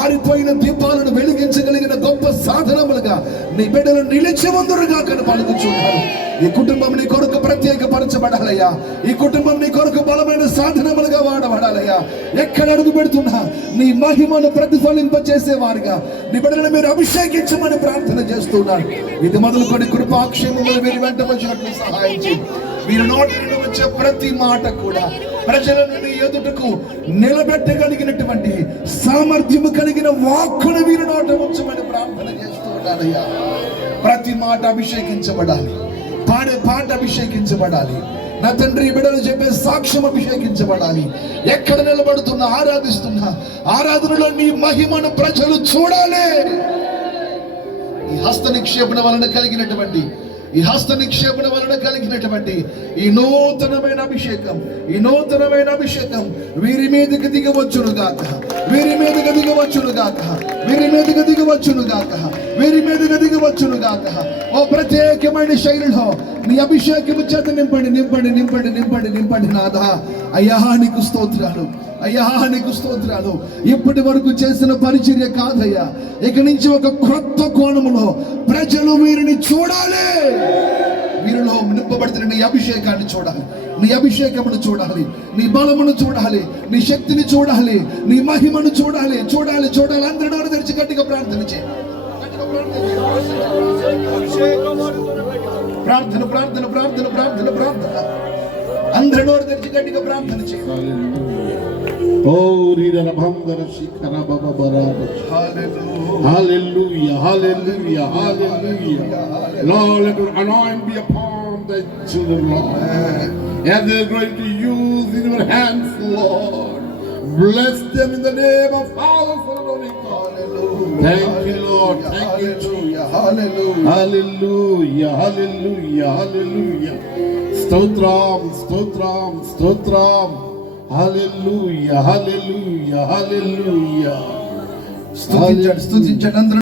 ఆరిపోయిన దీపాలను వెలిగించగలిగిన గొప్ప సాధనములుగా నీ బిడ్డలు నిలిచివందురుగా కనపడుచున్నారు. ఈ కుటుంబం నీ కొరకు ప్రత్యేకపరచబడాలయ్యా. ఈ కుటుంబం నీ కొరకు బలమైన సాధనములుగా వాడబడాలయ్యా. ఎక్కడ అడుగు పెడుతున్నా నీ మహిమను ప్రతిఫలింపచేసేవారుగా నీ బిడ్డలను మీరు అభిషేకించమని ప్రార్థన చేస్తున్నాను. ఇది మొదలుకొని కృపాక్షేమములు మీరు వెంట వచ్చినట్లు సహాయం చేయండి. మీరు నోటి నుండి వచ్చే ప్రతి మాట కూడా ప్రజలను నీ ఎదుటకు నిలబెట్టగలిగినటువంటి సామర్థ్యము కలిగిన వాక్కును వీరు నోట ఉంచమని ప్రార్థన చేస్తూ ఉన్నారయ్యా. ప్రతి మాట అభిషేకించబడాలి, పాడే పాట అభిషేకించబడాలి. నా తండ్రి బిడ్డలు చెప్పే సాక్ష్యం అభిషేకించబడాలి. ఎక్కడ నిలబడుతున్నా ఆరాధిస్తున్నా ఆరాధనలో నీ మహిమను ప్రజలు చూడాలి. ఈ హస్త నిక్షేపణ వలన కలిగినటువంటి ఈ నూతనమైన అభిషేకం వీరి మీదకి దిగవచ్చును గాక. ఓ ప్రత్యేకమైన శైలిలో నీ అభిషేకము చేత నింపండి నాథా. అయ్యా నీకు స్తోత్రాలు. ఇప్పటి వరకు చేసిన పరిచర్య కాదయ్యా, ఇక నుంచి ఒక క్రొత్త కోణములో ప్రజలు వీరిని చూడాలి. వీరిలో నింపబడుతున్న నీ అభిషేకాన్ని చూడాలి, నీ అభిషేకమును చూడాలి, నీ బలమును చూడాలి, నీ శక్తిని చూడాలి, నీ మహిమను చూడాలి. అందరూ నోరు తెరిచి గట్టిగా ప్రార్థన చేయండి. ప్రార్థన అందరూ నోరు తెరిచి గట్టిగా ప్రార్థన చేయండి. Hallelujah. Lord, let your anointing be upon the children, Lord. As they're going to use in your hands, Lord. Bless them in the name of Father, Son, and Holy God. Thank you, Lord. Thank you, Jesus. Hallelujah. Stotram. Hallelujah. స్తుతించండి అందరూ.